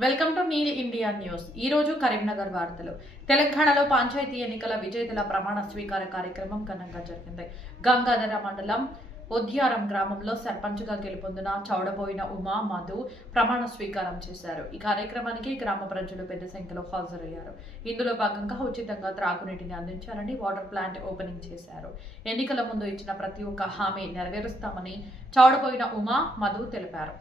Welcome to Neel India news. ఈ రోజు కరీంనగర్ వార్తలు. తెలంగాణలో పంచాయతీ ఎన్నికల విజేతల ప్రమాణ స్వీకార కార్యక్రమం ఘనంగా జరిగింది. గంగాధర మండలం ఉద్యారం గ్రామంలో సర్పంచ్గా గెలుపొందిన చౌడబోయిన ఉమా మధు ప్రమాణ స్వీకారం చేశారు. ఈ కార్యక్రమానికి గ్రామ ప్రజలు పెద్ద సంఖ్యలో హాజరయ్యారు. ఇందులో భాగంగా ఉచితంగా త్రాగునీటిని అందించాలని వాటర్ ప్లాంట్ ఓపెనింగ్ చేశారు. ఎన్నికల ముందు ఇచ్చిన ప్రతి ఒక్క హామీ నెరవేరుస్తామని చౌడబోయిన ఉమా మధు తెలిపారు.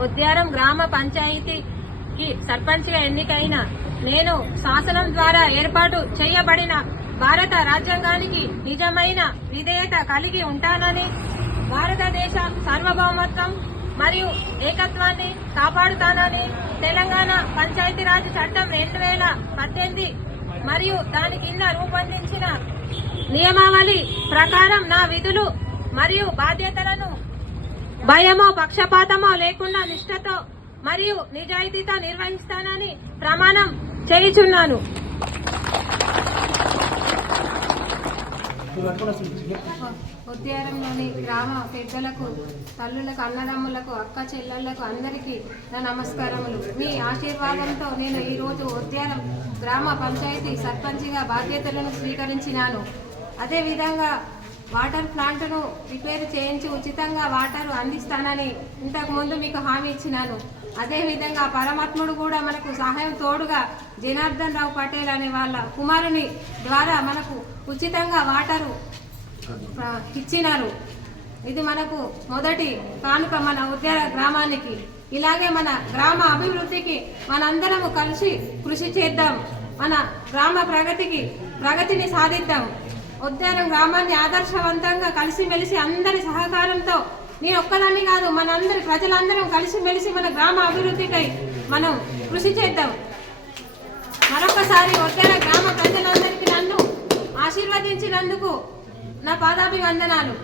ఉద్యారం గ్రామ పంచాయతీకి సర్పంచ్గా ఎన్నికైన నేను శాసనం ద్వారా ఏర్పాటు చేయబడిన భారత రాజ్యాంగానికి నిజమైన విధేయత కలిగి ఉంటానని భారతదేశ సార్వభౌమత్వం మరియు ఏకత్వాన్ని కాపాడుతానని తెలంగాణ పంచాయతీరాజ్ చట్టం రెండు వేల పద్దెనిమిది మరియు దాని కింద రూపొందించిన నియమావళి ప్రకారం నా విధులు మరియు బాధ్యతలను భయమో పక్షపాతమో లేకుండా నిష్ఠతో మరియు నిజాయితీతో నిర్వహిస్తానని ప్రమాణం చేయుచున్నాను. ఉద్యానంలోని గ్రామ పెద్దలకు తల్లులకు అన్నదమ్ములకు అక్క చెల్లెళ్ళకు అందరికీ నా నమస్కారములు. మీ ఆశీర్వాదంతో నేను ఈరోజు ఉద్యానం గ్రామ పంచాయతీ సర్పంచిగా బాధ్యతలను స్వీకరించినాను. అదేవిధంగా వాటర్ ప్లాంట్ను రిపేర్ చేయించి ఉచితంగా వాటర్ అందిస్తానని ఇంతకుముందు మీకు హామీ ఇచ్చినాను. అదేవిధంగా పరమాత్ముడు కూడా మనకు సహాయం తోడుగా జనార్దన్ రావు పటేల్ అనే వాళ్ళ కుమారుని ద్వారా మనకు ఉచితంగా వాటరు ఇచ్చినారు. ఇది మనకు మొదటి కానుక మన ఉద్యాన గ్రామానికి. ఇలాగే మన గ్రామ అభివృద్ధికి మనందరము కలిసి కృషి చేద్దాం. మన గ్రామ ప్రగతికి ప్రగతిని సాధిద్దాం. ఉద్యానం గ్రామాన్ని ఆదర్శవంతంగా కలిసిమెలిసి అందరి సహకారంతో నేను ఒక్కదాన్ని కాదు మనందరి ప్రజలందరం కలిసిమెలిసి మన గ్రామ అభివృద్ధికై మనం కృషి చేద్దాం. మరొకసారి ఉద్యాన గ్రామ ప్రజలందరికీ నన్ను ఆశీర్వదించినందుకు నా పాదాభివందనాలు.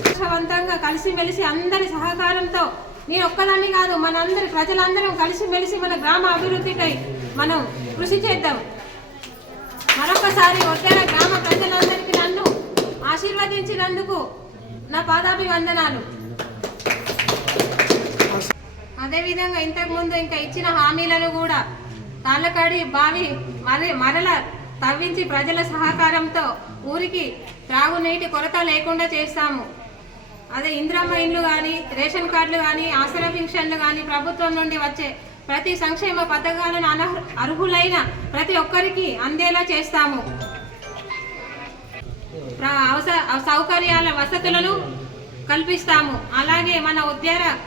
ఆదర్శవంతంగా కలిసిమెలిసి అందరి సహకారంతో నేను ఒక్కదాన్ని కాదు మనందరి ప్రజలందరం కలిసిమెలిసి మన గ్రామ అభివృద్ధికై మనం కృషి చేద్దాం. మరొకసారి ఉద్యాన గ్రామ ప్రజలందరికీ నన్ను ఆశీర్వదించినందుకు నా పాదాభివందనాలు. అదేవిధంగా ఇంతకు ముందు ఇంకా ఇచ్చిన హామీలను కూడా తాళ్ళకాడి బావి మరే మరల తవ్వించి ప్రజల సహకారంతో ఊరికి త్రాగునీటి కొరత లేకుండా చేస్తాము. అదే ఇంద్రమ్మ ఇండ్లు కానీ రేషన్ కార్డులు కానీ ఆసరా పింఛన్లు కానీ ప్రభుత్వం నుండి వచ్చే ప్రతి సంక్షేమ పథకాలను అనర్హ అర్హులైన ప్రతి ఒక్కరికి అందేలా చేస్తాము. అవస- సౌకర్యాల వసతులను కల్పిస్తాము. అలాగే మన ఉద్యాన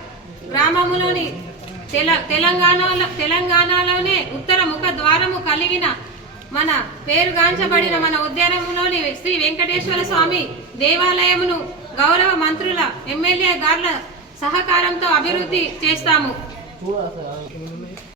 గ్రామములోని తెల తెలంగాణలో తెలంగాణలోనే ఉత్తర ముఖ ద్వారము కలిగిన మన పేరుగాంచబడిన మన ఉద్యానములోని శ్రీ వెంకటేశ్వర స్వామి దేవాలయమును గౌరవ మంత్రుల ఎమ్మెల్యే గార్ల సహకారంతో అభివృద్ధి చేస్తాము.